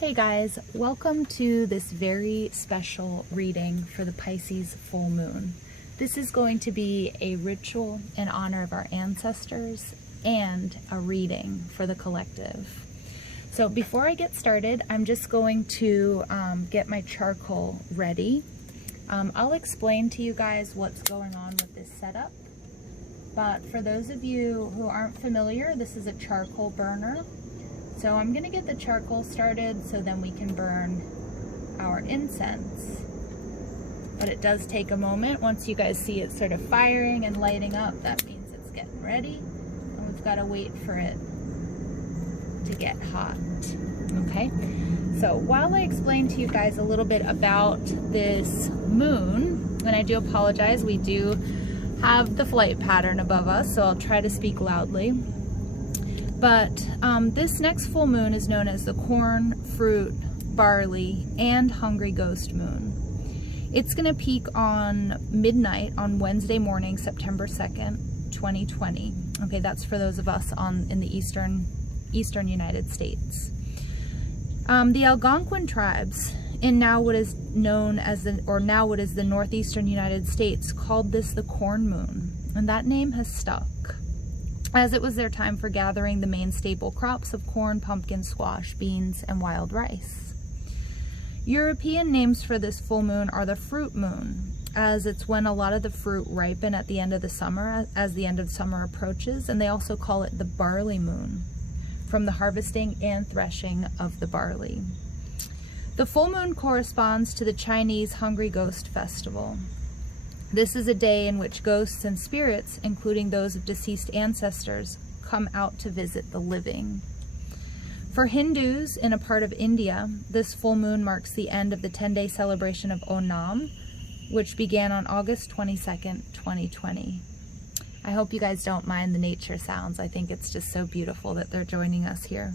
Hey guys, welcome to this very special reading for the Pisces full moon. This is going to be a ritual in honor of our ancestors and a reading for the collective. So before I get started, I'm just going to get my charcoal ready. I'll explain to you guys what's going on with this setup. But for those of you who aren't familiar, this is a charcoal burner. So I'm going to get the charcoal started so then we can burn our incense. But it does take a moment. Once you guys see it sort of firing and lighting up, that means it's getting ready. And we've got to wait for it to get hot. Okay? So while I explain to you guys a little bit about this moon, and I do apologize, we do have the flight pattern above us, so I'll try to speak loudly. But this next full moon is known as the corn, fruit, barley, and hungry ghost moon. It's going to peak on midnight on Wednesday morning, September 2nd, 2020. Okay, that's for those of us in the eastern United States. The Algonquin tribes in now what is known as what is the northeastern United States called this the corn moon, and that name has stuck, as it was their time for gathering the main staple crops of corn, pumpkin, squash, beans, and wild rice. European names for this full moon are the fruit moon, as it's when a lot of the fruit ripen at the end of the summer, as the end of summer approaches, and they also call it the barley moon, from the harvesting and threshing of the barley. The full moon corresponds to the Chinese Hungry Ghost Festival. This is a day in which ghosts and spirits, including those of deceased ancestors, come out to visit the living. For Hindus in a part of India, this full moon marks the end of the 10-day celebration of Onam, which began on August 22nd, 2020. I hope you guys don't mind the nature sounds. I think it's just so beautiful that they're joining us here.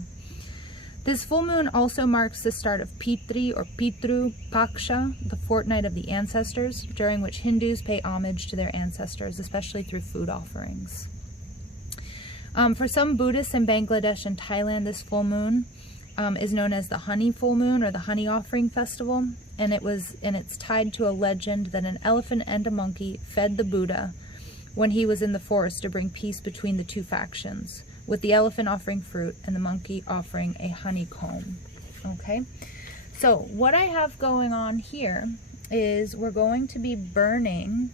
This full moon also marks the start of Pitri or Pitru Paksha, the fortnight of the ancestors, during which Hindus pay homage to their ancestors, especially through food offerings. For some Buddhists in Bangladesh and Thailand, this full moon is known as the honey full moon or the honey offering festival, and it's tied to a legend that an elephant and a monkey fed the Buddha when he was in the forest to bring peace between the two factions, with the elephant offering fruit and the monkey offering a honeycomb. Okay, so what I have going on here is we're going to be burning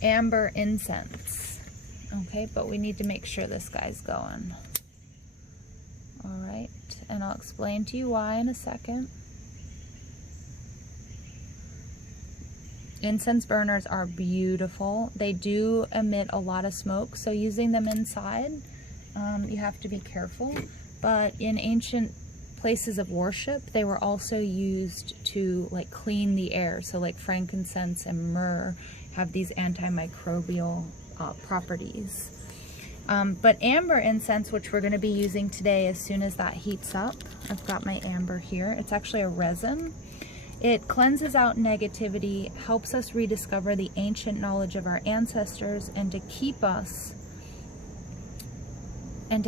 amber incense. Okay, but we need to make sure this guy's going. All right, and I'll explain to you why in a second. Incense burners are beautiful. They do emit a lot of smoke, so using them inside, you have to be careful. But in ancient places of worship, they were also used to like clean the air. So like frankincense and myrrh have these antimicrobial properties. But amber incense, which we're going to be using today as soon as that heats up, I've got my amber here. It's actually a resin. It cleanses out negativity, helps us rediscover the ancient knowledge of our ancestors, and to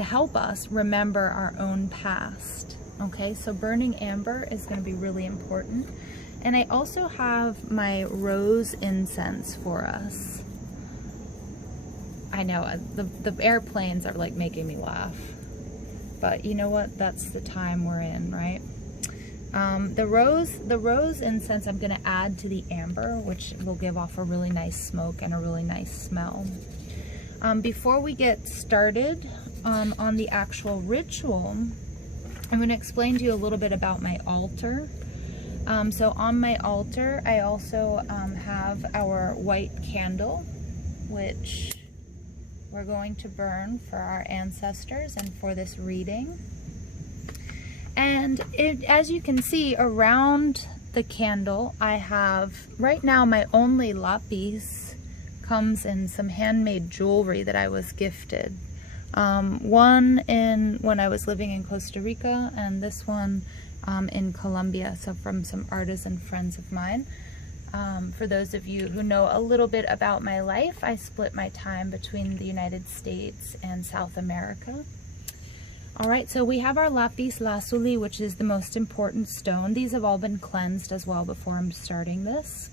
help us remember our own past. Okay, so burning amber is going to be really important. And I also have my rose incense for us. I know, the airplanes are like making me laugh. But you know what? That's the time we're in, right? The rose incense I'm going to add to the amber, which will give off a really nice smoke and a really nice smell. Before we get started on the actual ritual, I'm going to explain to you a little bit about my altar. So on my altar, I also have our white candle, which we're going to burn for our ancestors and for this reading. And as you can see around the candle, I have, right now my only lapis comes in some handmade jewelry that I was gifted. One when I was living in Costa Rica, and this one in Colombia, so from some artisan friends of mine. For those of you who know a little bit about my life, I split my time between the United States and South America. All right, so we have our lapis lazuli, which is the most important stone. These have all been cleansed as well before I'm starting this.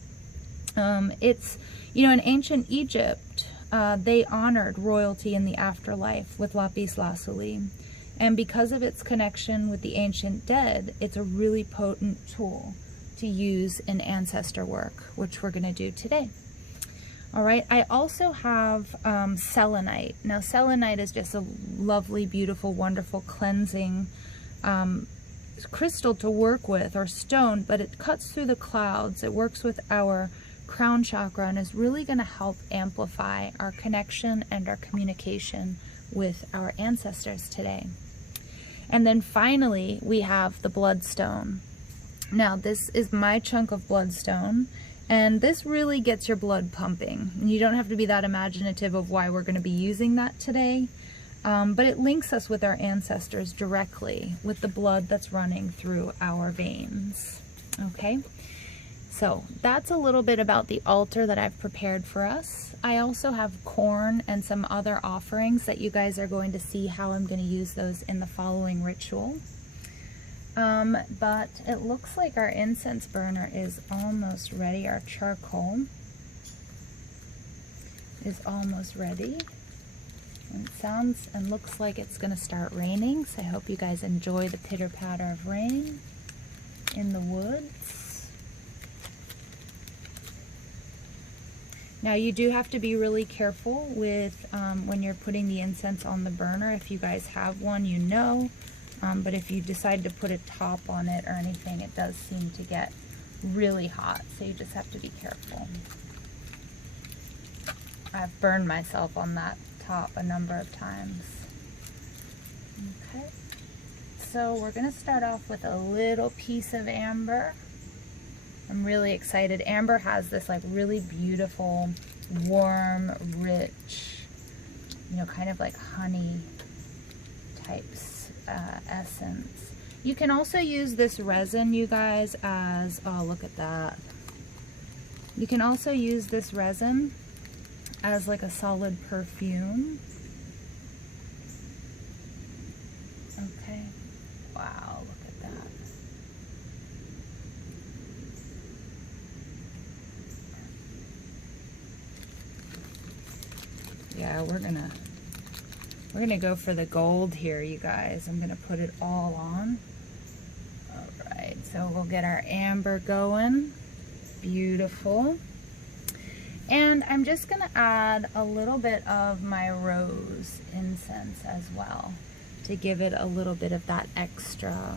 It's, you know, in ancient Egypt, they honored royalty in the afterlife with lapis lazuli. And because of its connection with the ancient dead, it's a really potent tool to use in ancestor work, which we're going to do today. All right, I also have selenite. Now, selenite is just a lovely, beautiful, wonderful cleansing crystal to work with, or stone, but it cuts through the clouds. It works with our crown chakra and is really going to help amplify our connection and our communication with our ancestors today. And then finally, we have the bloodstone. Now, this is my chunk of bloodstone. And this really gets your blood pumping. And you don't have to be that imaginative of why we're going to be using that today. But it links us with our ancestors directly with the blood that's running through our veins. Okay, so that's a little bit about the altar that I've prepared for us. I also have corn and some other offerings that you guys are going to see how I'm going to use those in the following ritual. But it looks like our incense burner is almost ready. Our charcoal is almost ready. And it sounds and looks like it's going to start raining, so I hope you guys enjoy the pitter-patter of rain in the woods. Now, you do have to be really careful with when you're putting the incense on the burner. If you guys have one, you know. But if you decide to put a top on it or anything, it does seem to get really hot, so you just have to be careful. I've burned myself on that top a number of times. Okay, so we're going to start off with a little piece of amber. I'm really excited. Amber has this like really beautiful, warm, rich, you know, kind of like honey types. Essence. You can also use this resin, you guys, as, oh, look at that. You can also use this resin as like a solid perfume. Okay. Wow, look at that. Yeah, we're gonna go for the gold here, you guys. I'm gonna put it all on. All right, so we'll get our amber going. Beautiful. And I'm just gonna add a little bit of my rose incense as well to give it a little bit of that extra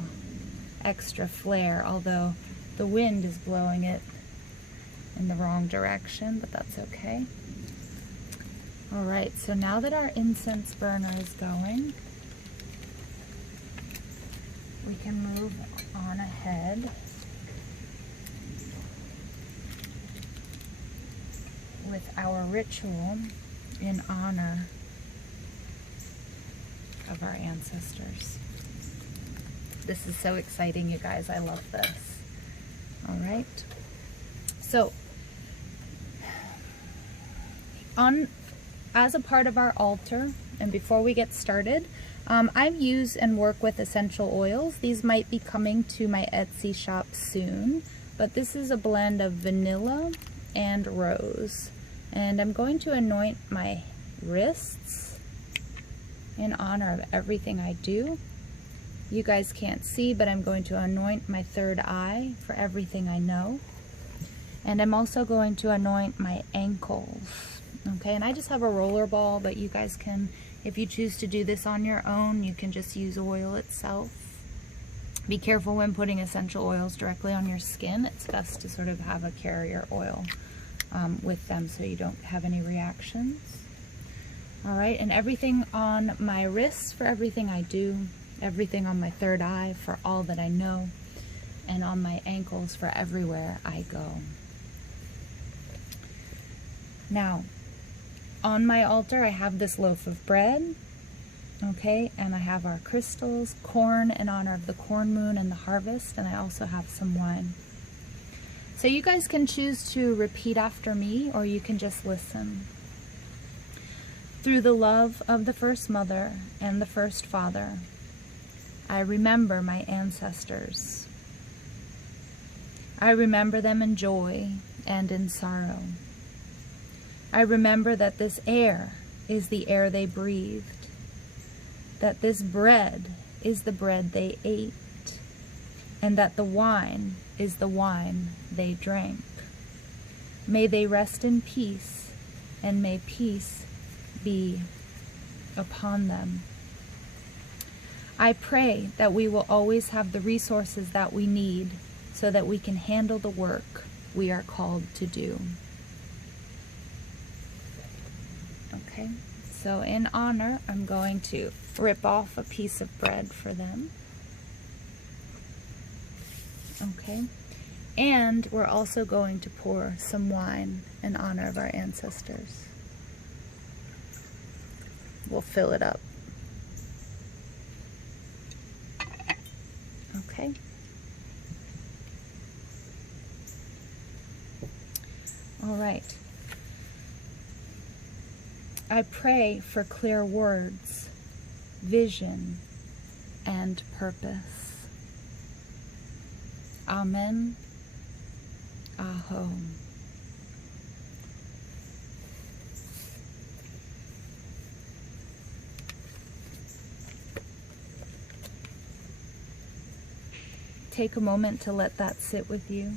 flair, although the wind is blowing it in the wrong direction, but that's okay. All right, so now that our incense burner is going, we can move on ahead with our ritual in honor of our ancestors. This is so exciting, you guys. I love this. All right. So, as a part of our altar, and before we get started, I use and work with essential oils. These might be coming to my Etsy shop soon, but this is a blend of vanilla and rose. And I'm going to anoint my wrists in honor of everything I do. You guys can't see, but I'm going to anoint my third eye for everything I know. And I'm also going to anoint my ankles. Okay, and I just have a roller ball, but you guys can, if you choose to do this on your own, you can just use oil itself. Be careful when putting essential oils directly on your skin. It's best to sort of have a carrier oil with them so you don't have any reactions. All right, and everything on my wrists for everything I do, everything on my third eye for all that I know, and on my ankles for everywhere I go. Now, on my altar, I have this loaf of bread, okay, and I have our crystals, corn in honor of the corn moon and the harvest, and I also have some wine. So you guys can choose to repeat after me, or you can just listen. Through the love of the first mother and the first father, I remember my ancestors. I remember them in joy and in sorrow. I remember that this air is the air they breathed, that this bread is the bread they ate, and that the wine is the wine they drank. May they rest in peace, and may peace be upon them. I pray that we will always have the resources that we need so that we can handle the work we are called to do. Okay, so in honor, I'm going to rip off a piece of bread for them. Okay, and we're also going to pour some wine in honor of our ancestors. We'll fill it up. Okay. All right. I pray for clear words, vision, and purpose. Amen. Aho. Take a moment to let that sit with you.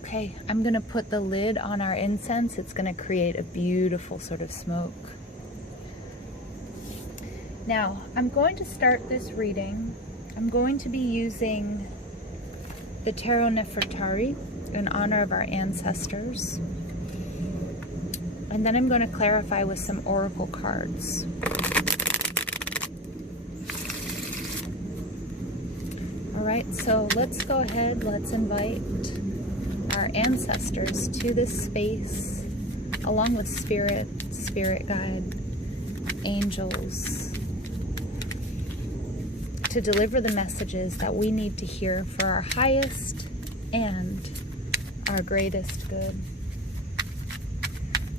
Okay, I'm going to put the lid on our incense. It's going to create a beautiful sort of smoke. Now, I'm going to start this reading. I'm going to be using the Tarot Nefertari in honor of our ancestors. And then I'm going to clarify with some oracle cards. All right, so let's go ahead. Let's invite our ancestors to this space, along with spirit guide, angels, to deliver the messages that we need to hear for our highest and our greatest good.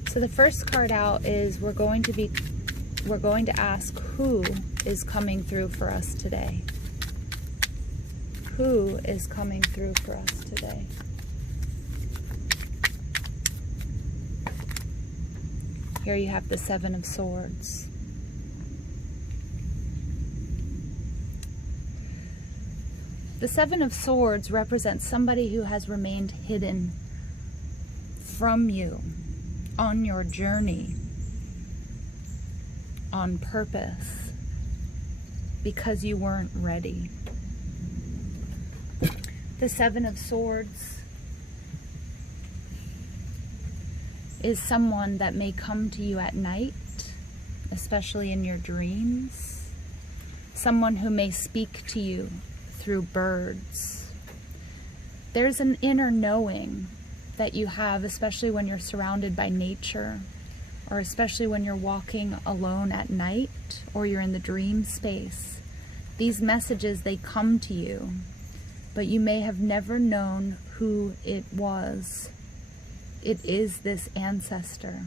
So the first card out is we're going to ask who is coming through for us today. Who is coming through for us today? Here you have the Seven of Swords. The Seven of Swords represents somebody who has remained hidden from you on your journey, on purpose, because you weren't ready. The Seven of Swords is someone that may come to you at night, especially in your dreams. Someone who may speak to you through birds. There's an inner knowing that you have, especially when you're surrounded by nature, or especially when you're walking alone at night, or you're in the dream space. These messages, they come to you, but you may have never known who it was. It is this ancestor.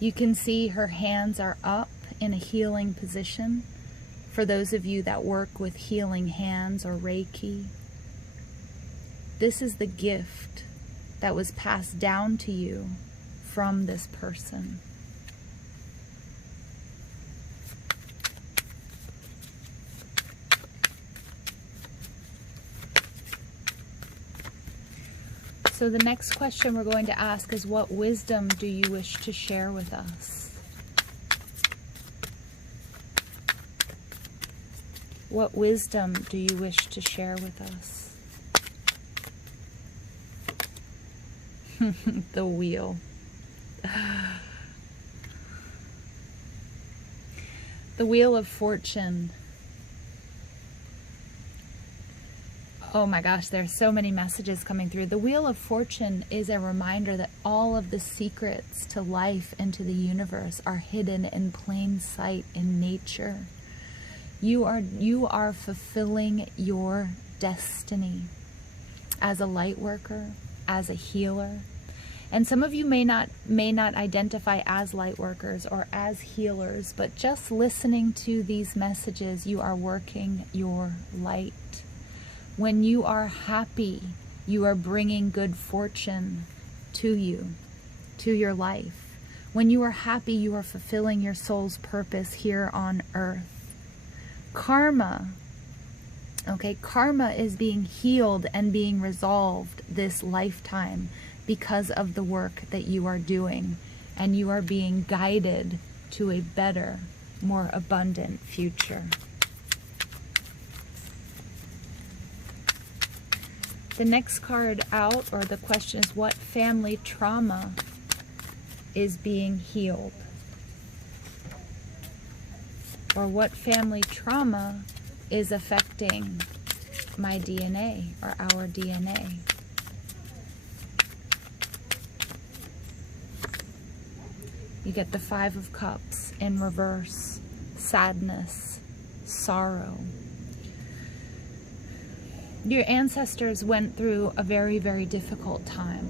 You can see her hands are up in a healing position. For those of you that work with healing hands or Reiki, this is the gift that was passed down to you from this person. So the next question we're going to ask is, what wisdom do you wish to share with us? What wisdom do you wish to share with us? The wheel. The wheel of fortune. Oh my gosh, there's so many messages coming through. The Wheel of Fortune is a reminder that all of the secrets to life and to the universe are hidden in plain sight in nature. You are fulfilling your destiny as a light worker, as a healer. And some of you may not identify as light workers or as healers, but just listening to these messages, you are working your light. When you are happy, you are bringing good fortune to you, to your life. When you are happy, you are fulfilling your soul's purpose here on earth. Karma, okay, karma is being healed and being resolved this lifetime because of the work that you are doing, and you are being guided to a better, more abundant future. The next card out, or the question is, what family trauma is being healed? Or what family trauma is affecting my DNA, or our DNA? You get the Five of Cups in reverse, sadness, sorrow. Your ancestors went through a very, very difficult time.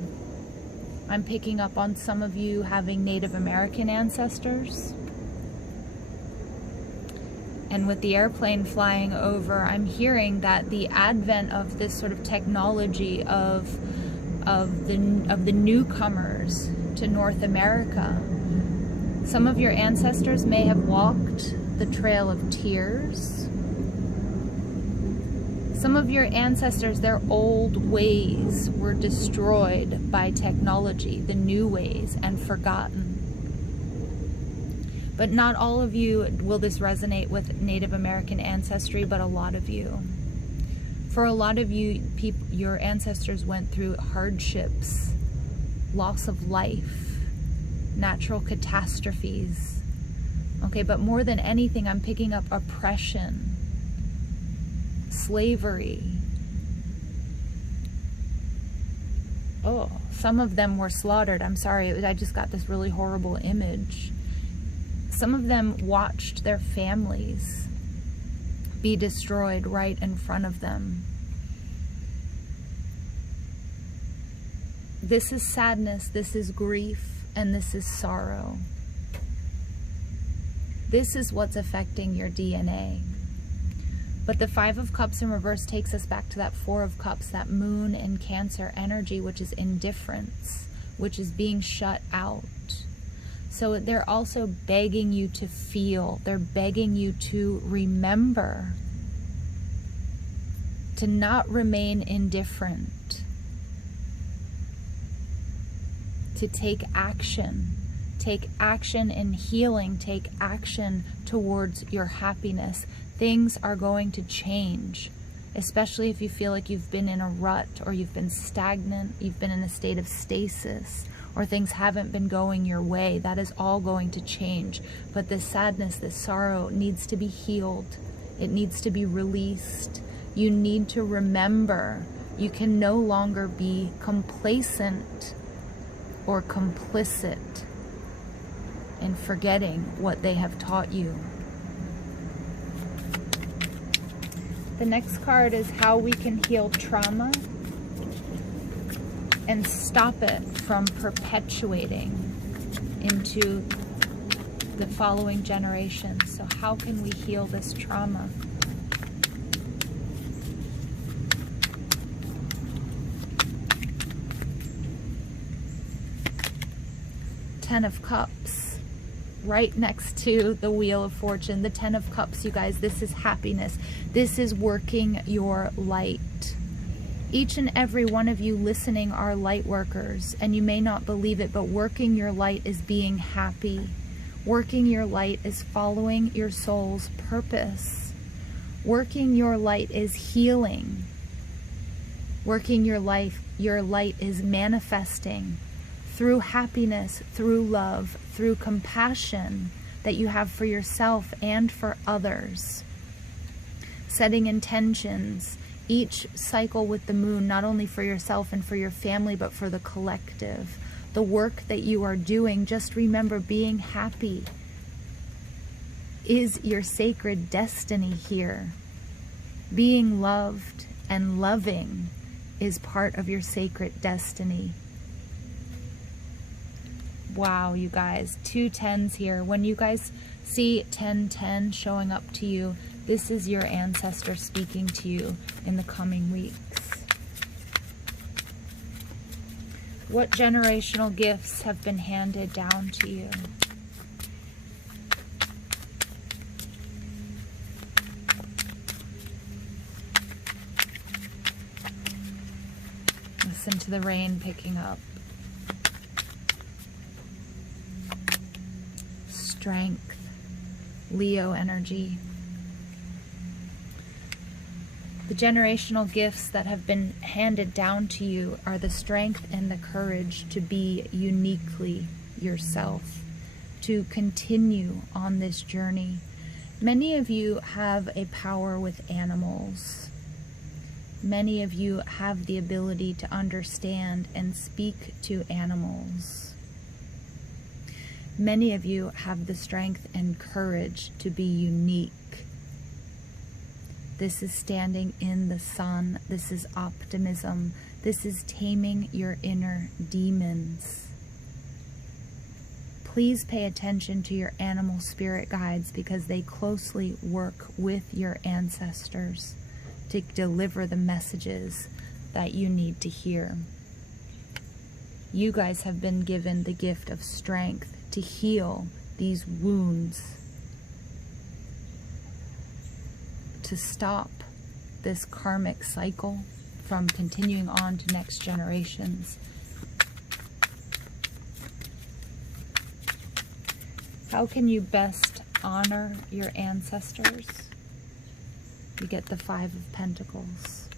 I'm picking up on some of you having Native American ancestors. And with the airplane flying over, I'm hearing that the advent of this sort of technology of the newcomers to North America, some of your ancestors may have walked the trail of tears. Some of your ancestors, their old ways were destroyed by technology, the new ways, and forgotten. But not all of you will this resonate with Native American ancestry, but a lot of you. For a lot of you, your ancestors went through hardships, loss of life, natural catastrophes. Okay, but more than anything, I'm picking up oppression, slavery. Oh, some of them were slaughtered. I'm sorry, I just got this really horrible image. Some of them watched their families be destroyed right in front of them. This is sadness, this is grief, and this is sorrow. This is what's affecting your DNA. But the Five of Cups in reverse takes us back to that Four of Cups, that Moon in Cancer energy, which is indifference, which is being shut out. So they're also begging you to feel. They're begging you to remember, to not remain indifferent, to take action. Take action in healing. Take action towards your happiness. Things are going to change, especially if you feel like you've been in a rut, or you've been stagnant, you've been in a state of stasis, or things haven't been going your way. That is all going to change. But this sadness, this sorrow needs to be healed. It needs to be released. You need to remember you can no longer be complacent or complicit in forgetting what they have taught you. The next card is how we can heal trauma and stop it from perpetuating into the following generations. So how can we heal this trauma? Ten of Cups, right next to the Wheel of Fortune. The Ten of Cups, you guys, this is happiness. This is working your light. Each and every one of you listening are light workers, and you may not believe it, but working your light is being happy. Working your light is following your soul's purpose. Working your light is healing. Working your light is manifesting through happiness, through love, through compassion that you have for yourself and for others. Setting intentions each cycle with the moon, not only for yourself and for your family, but for the collective. The work that you are doing, just remember, being happy is your sacred destiny here. Being loved and loving is part of your sacred destiny. Wow, you guys, 2 10s here. When you guys see 1010 showing up to you, this is your ancestor speaking to you in the coming weeks. What generational gifts have been handed down to you? Listen to the rain picking up. Strength, Leo energy. The generational gifts that have been handed down to you are the strength and the courage to be uniquely yourself, to continue on this journey. Many of you have a power with animals. Many of you have the ability to understand and speak to animals. Many of you have the strength and courage to be unique. This is standing in the sun. This is optimism. This is taming your inner demons. Please pay attention to your animal spirit guides, because they closely work with your ancestors to deliver the messages that you need to hear. You guys have been given the gift of strength to heal these wounds, to stop this karmic cycle from continuing on to next generations. How can you best honor your ancestors? You get the 5 of Pentacles.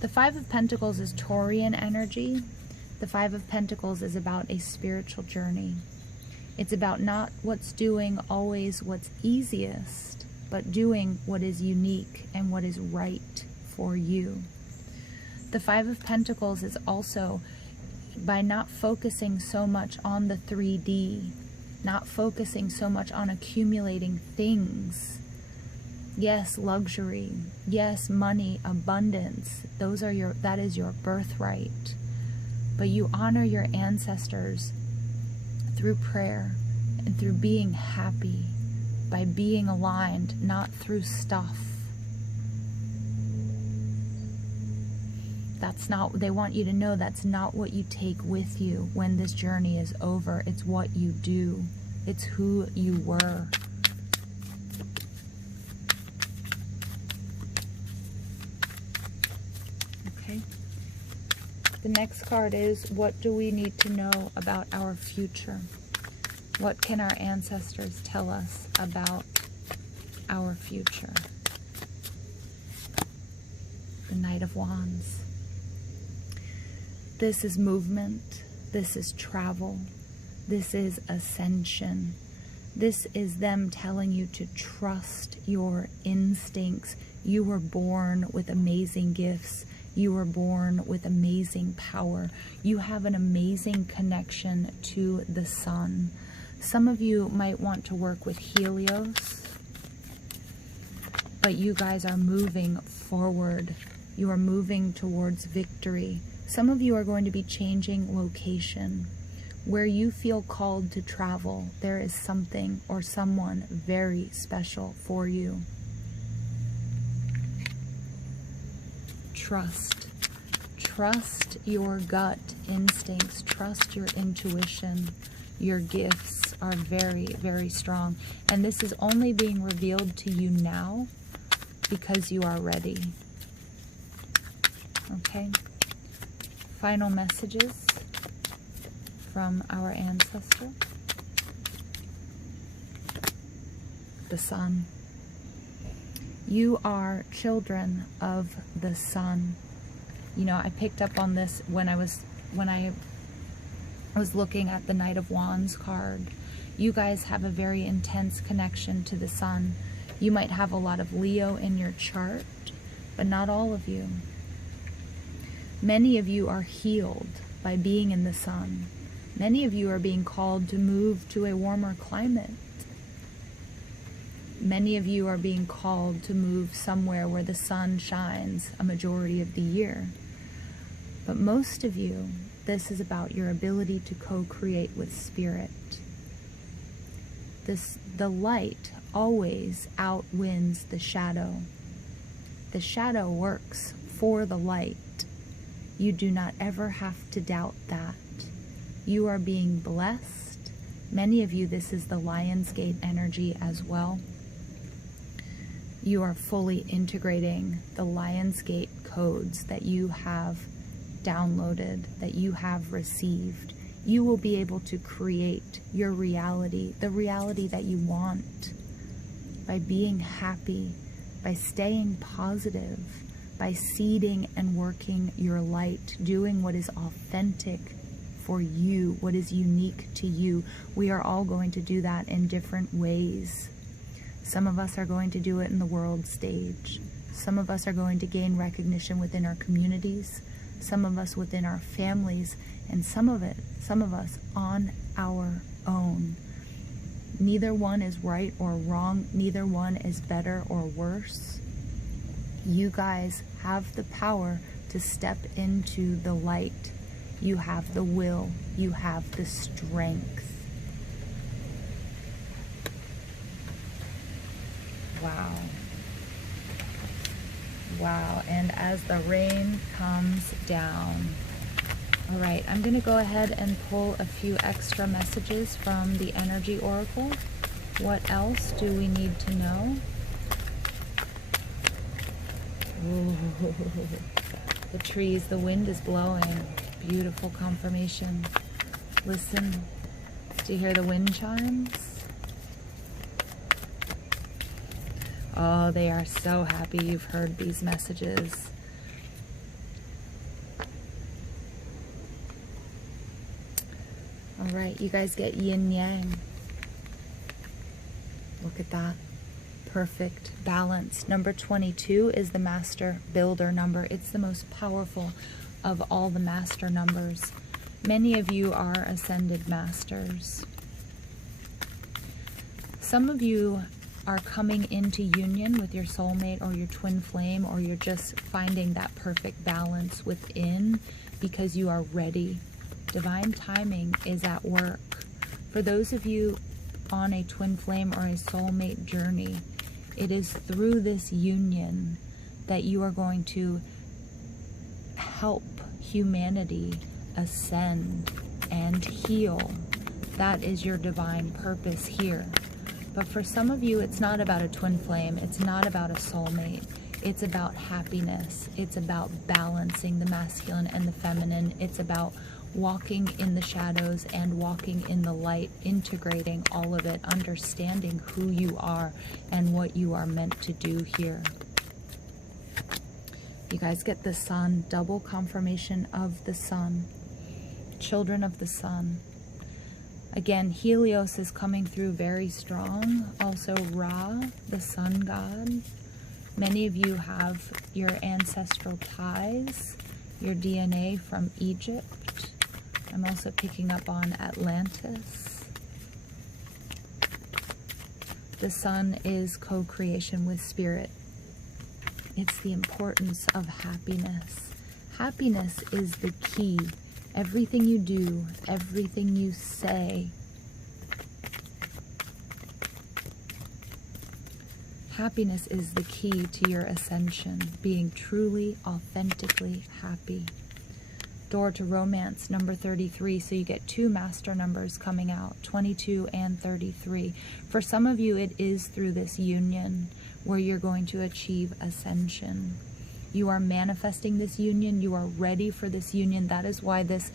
The 5 of Pentacles is Taurian energy. The 5 of Pentacles is about a spiritual journey. It's about not what's doing always what's easiest, but doing what is unique and what is right for you. The 5 of Pentacles is also by not focusing so much on the 3D, not focusing so much on accumulating things. Yes, luxury. Yes, money, abundance. That is your birthright. But you honor your ancestors through prayer and through being happy, by being aligned, not through stuff. They want you to know that's not what you take with you when this journey is over. It's what you do. It's who you were. Okay. The next card is, what do we need to know about our future? What can our ancestors tell us about our future? The Knight of Wands. This is movement. This is travel. This is ascension. This is them telling you to trust your instincts. You were born with amazing gifts. You were born with amazing power. You have an amazing connection to the sun. Some of you might want to work with Helios, but you guys are moving forward. You are moving towards victory. Some of you are going to be changing location. Where you feel called to travel, there is something or someone very special for you. Trust. Trust your gut instincts. Trust your intuition. Your gifts are very, very strong. And this is only being revealed to you now because you are ready. Okay? Final messages from our ancestor. The sun. You are children of the sun. You know, I picked up on this when I was looking at the Knight of Wands card. You guys have a very intense connection to the sun. You might have a lot of Leo in your chart. but not all of you. Many of you are healed by being in the sun. Many of you are being called to move to a warmer climate. Many of you are being called to move somewhere where the sun shines a majority of the year. But most of you, this is about your ability to co-create with spirit. The light always outwins the shadow. The shadow works for the light. You do not ever have to doubt that. You are being blessed. Many of you, this is the Lionsgate energy as well. You are fully integrating the Lionsgate codes that you have downloaded, that you have received. You will be able to create your reality, the reality that you want, by being happy, by staying positive, by seeding and working your light, doing what is authentic for you, what is unique to you. We are all going to do that in different ways. Some of us are going to do it in the world stage. Some of us are going to gain recognition within our communities, some of us within our families, and some of us on our own. Neither one is right or wrong. Neither one is better or worse. You guys have the power to step into the light. You have the will. You have the strength. Wow. Wow. And as the rain comes down. All right, I'm going to go ahead and pull a few extra messages from the Energy Oracle. What else do we need to know? Ooh, the trees, the wind is blowing. Beautiful confirmation. Listen, do you hear the wind chimes? Oh, they are so happy you've heard these messages. All right, you guys get yin yang. Look at that. Perfect balance. Number 22 is the master builder number. It's the most powerful of all the master numbers. Many of you are ascended masters. Some of you are coming into union with your soulmate or your twin flame, or you're just finding that perfect balance within because you are ready. Divine timing is at work. For those of you on a twin flame or a soulmate journey, it is through this union that you are going to help humanity ascend and heal. That is your divine purpose here. But for some of you, it's not about a twin flame. It's not about a soulmate. It's about happiness. It's about balancing the masculine and the feminine. It's about walking in the shadows and walking in the light, integrating all of it, understanding who you are and what you are meant to do here. You guys get the sun, double confirmation of the sun, children of the sun. Again, Helios is coming through very strong. Also Ra, the sun god. Many of you have your ancestral ties, your DNA from Egypt. I'm also picking up on Atlantis. The sun is co-creation with spirit. It's the importance of happiness. Happiness is the key. Everything you do, everything you say. Happiness is the key to your ascension, being truly, authentically happy. Door to romance, number 33. So you get two master numbers coming out, 22 and 33. For some of you, it is through this union where you're going to achieve ascension. You are manifesting this union. You are ready for this union. That is why this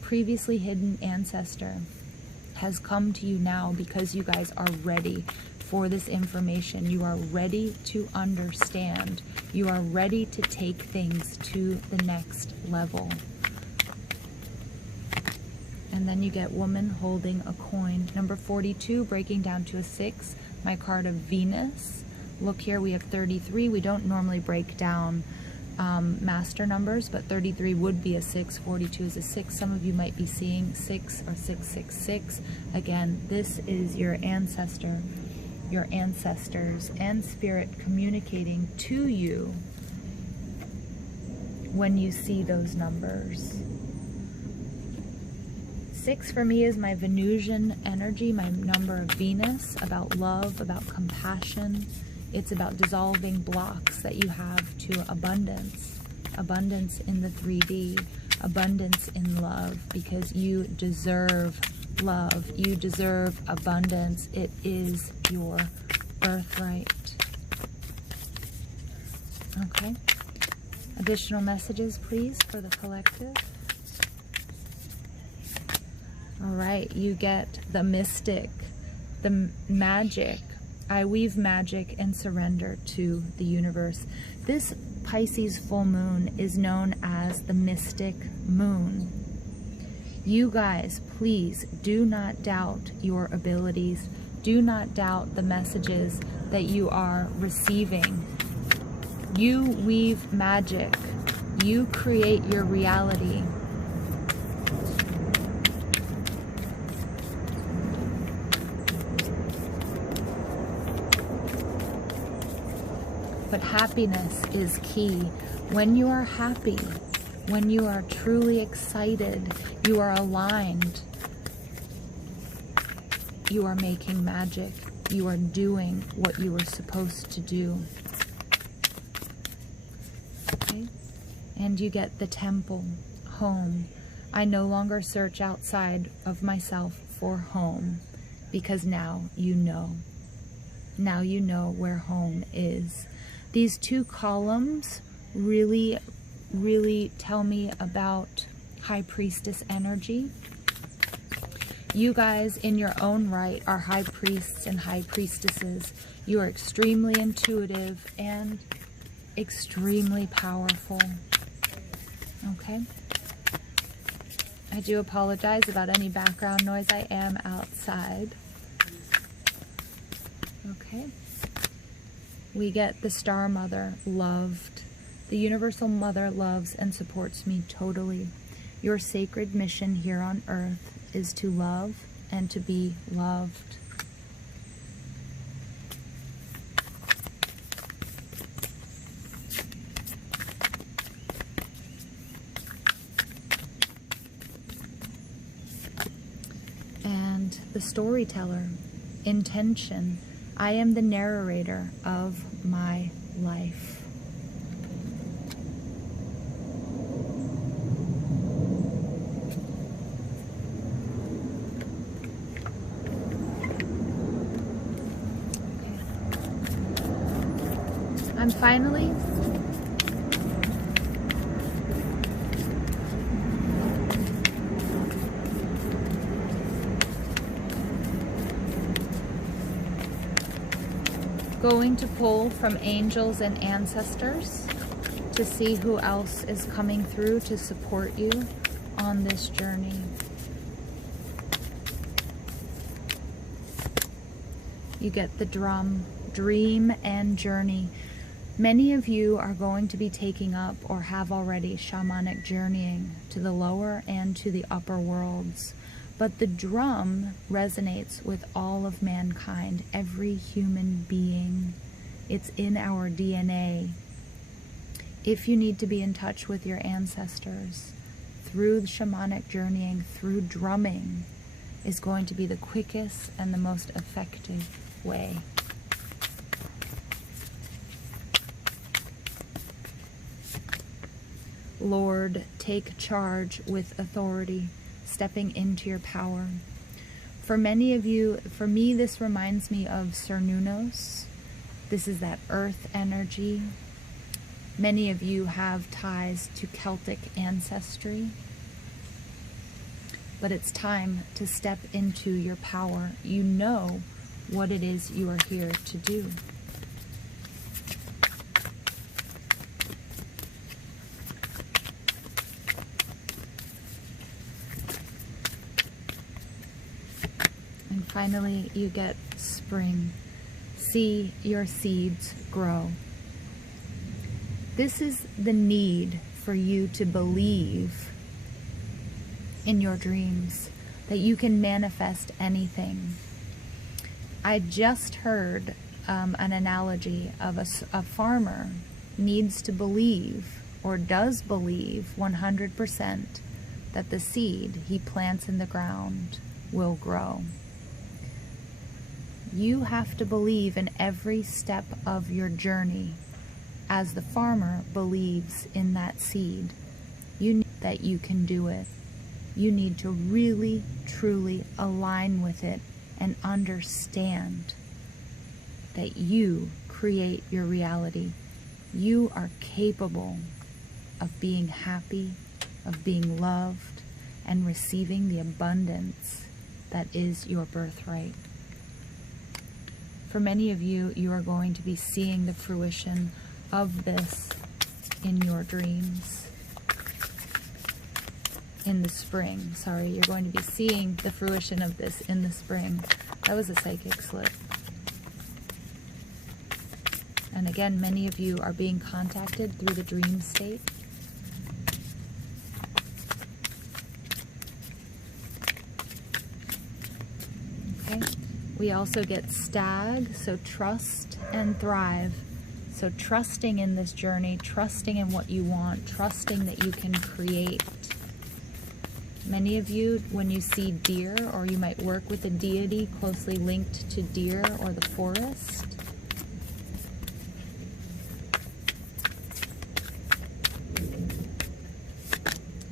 previously hidden ancestor has come to you now, because you guys are ready for this information. You are ready to understand. You are ready to take things to the next level. And then you get woman holding a coin. Number 42, breaking down to a 6. My card of Venus. Look here, we have 33. We don't normally break down master numbers, but 33 would be a 6, 42 is a 6. Some of you might be seeing 6 or 666. Again, this is your ancestor, your ancestors, and spirit communicating to you when you see those numbers. 6 for me is my Venusian energy, my number of Venus, about love, about compassion. It's about dissolving blocks that you have to abundance. Abundance in the 3D, abundance in love, because you deserve love. You deserve abundance. It is your birthright. Okay. Additional messages, please, for the collective. All right, you get the mystic, the magic. I weave magic and surrender to the universe. This Pisces full moon is known as the mystic moon. You guys, please do not doubt your abilities. Do not doubt the messages that you are receiving. You weave magic. You create your reality. But happiness is key. When you are happy, when you are truly excited, you are aligned, you are making magic. You are doing what you were supposed to do. Okay? And you get the temple, home. I no longer search outside of myself for home, because now you know. Now you know where home is. These 2 columns really tell me about High Priestess energy. You guys in your own right are high priests and high priestesses. You are extremely intuitive and extremely powerful. Okay? I do apologize about any background noise. I am outside. Okay? We get the Star Mother, loved. The Universal Mother loves and supports me totally. Your sacred mission here on earth is to love and to be loved. And the storyteller, intention. I am the narrator of my life. Okay. I'm finally going to pull from angels and ancestors to see who else is coming through to support you on this journey. You get the drum, dream and journey. Many of you are going to be taking up or have already shamanic journeying to the lower and to the upper worlds. But the drum resonates with all of mankind, every human being. It's in our DNA. If you need to be in touch with your ancestors, through the shamanic journeying, through drumming, is going to be the quickest and the most effective way. Lord, take charge with authority, stepping into your power. For many of you, for me, this reminds me of Cernunnos. This is that earth energy. Many of you have ties to Celtic ancestry. But it's time to step into your power. You know what it is you are here to do. And finally, you get spring. see your seeds grow. This is the need for you to believe in your dreams, that you can manifest anything. I just heard an analogy of a farmer needs to believe, or does believe 100%, that the seed he plants in the ground will grow. You have to believe in every step of your journey as the farmer believes in that seed. You know that you can do it. You need to really, truly align with it and understand that you create your reality. You are capable of being happy, of being loved, and receiving the abundance that is your birthright. For many of you, you are going to be seeing the fruition of this in your dreams. In the spring, sorry, you're going to be seeing the fruition of this in the spring. That was a psychic slip. And again, many of you are being contacted through the dream state. Okay. We also get stag, so trust and thrive. So trusting in this journey, trusting in what you want, trusting that you can create. Many of you, when you see deer, or you might work with a deity closely linked to deer or the forest,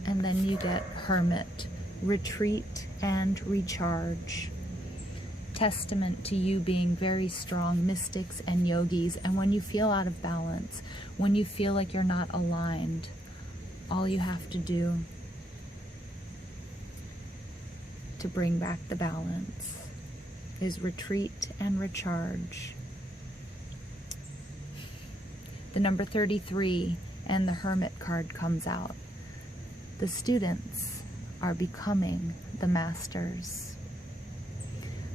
and then you get hermit, retreat and recharge. Testament to you being very strong mystics and yogis. And when you feel out of balance, when you feel like you're not aligned, all you have to do to bring back the balance is retreat and recharge. The number 33 and the Hermit card comes out. The students are becoming the masters.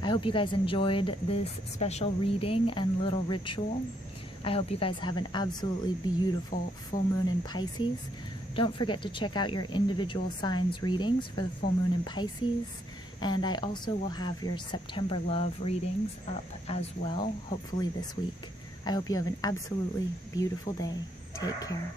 I hope you guys enjoyed this special reading and little ritual. I hope you guys have an absolutely beautiful full moon in Pisces. Don't forget to check out your individual signs readings for the full moon in Pisces. And I also will have your September love readings up as well, hopefully this week. I hope you have an absolutely beautiful day. Take care.